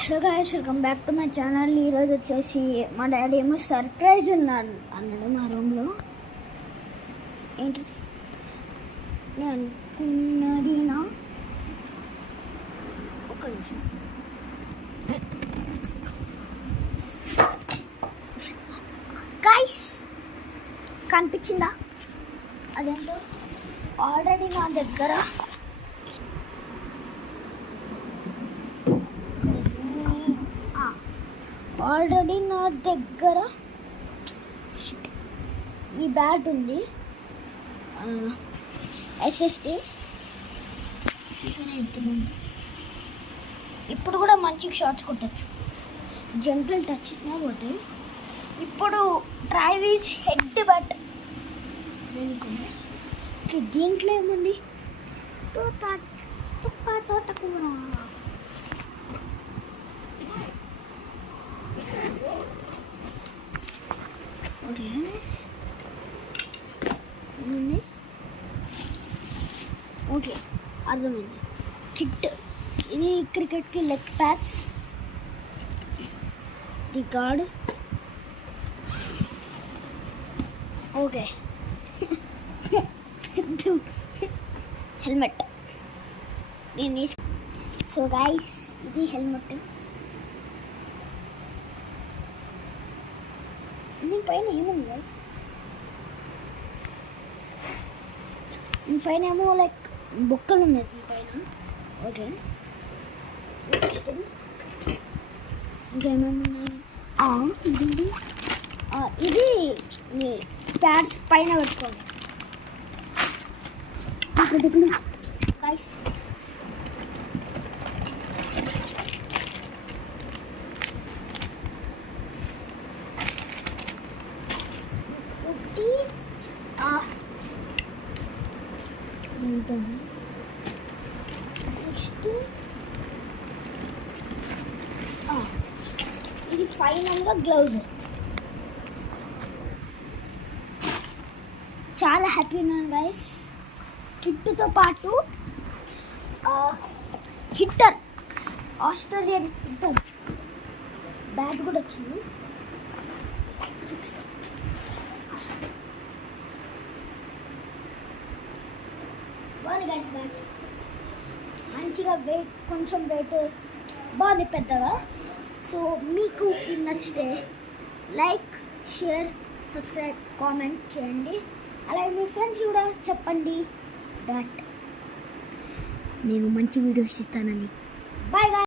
Hello guys, welcome back to my channel. ఈరోజు వచ్చేసి మా డాడీ ఏమో సర్ప్రైజ్ అన్నాడు మా రూమ్లో. ఏంటి నేను అనుకున్నది ఒక నిమిషం. గాయ్స్, కనిపించిందా? అదేంటో ఆల్రెడీ నా దగ్గర ఈ బ్యాట్ ఉంది, ఎస్ఎస్డి. ఇప్పుడు కూడా మంచిగా షార్ట్స్ కొట్టచ్చు, జంటల్ టచ్ ఇచ్చినా పోతాయి. ఇప్పుడు ట్రైవీస్ హెడ్ బ్యాట్ దీంట్లో ఏముంది? తోటకూర. ఓకే, ఓకే, అర్థమైంది. కిట్ ఇది క్రికెట్కి leg pads, the guard. Okay, helmet. So guys, ఇది హెల్మెట్. దీని పైన ఏముంది గైస్? దీని పైన ఏమో లైక్ బొక్కలు ఉన్నాయి దీని పైన. ఓకే, ఇంకేమేమున్నాయి? ఇది ప్యాడ్స్ పైన పెట్టుకోండి. గైస్, నెక్స్ట్ ఇది ఫైనల్గా గ్లౌజ్. చాలా హ్యాపీ ఉన్నాను గైస్. కిట్తో పాటు హిట్టర్, ఆస్ట్రేలియన్ హిట్టర్ బ్యాట్ కూడా వచ్చింది. చూపిస్తాను. బాగుంది గైస్, బ్యాట్ మంచిగా వెయిట్, కొంచెం వెయిట్ బాగుంది, పెద్దగా. సో మీకు ఇది నచ్చితే లైక్, షేర్, సబ్స్క్రైబ్, కామెంట్ చేయండి. అలాగే మీ ఫ్రెండ్స్ కూడా చెప్పండి దట్ నేను మంచి వీడియోస్ ఇస్తానని. Bye guys.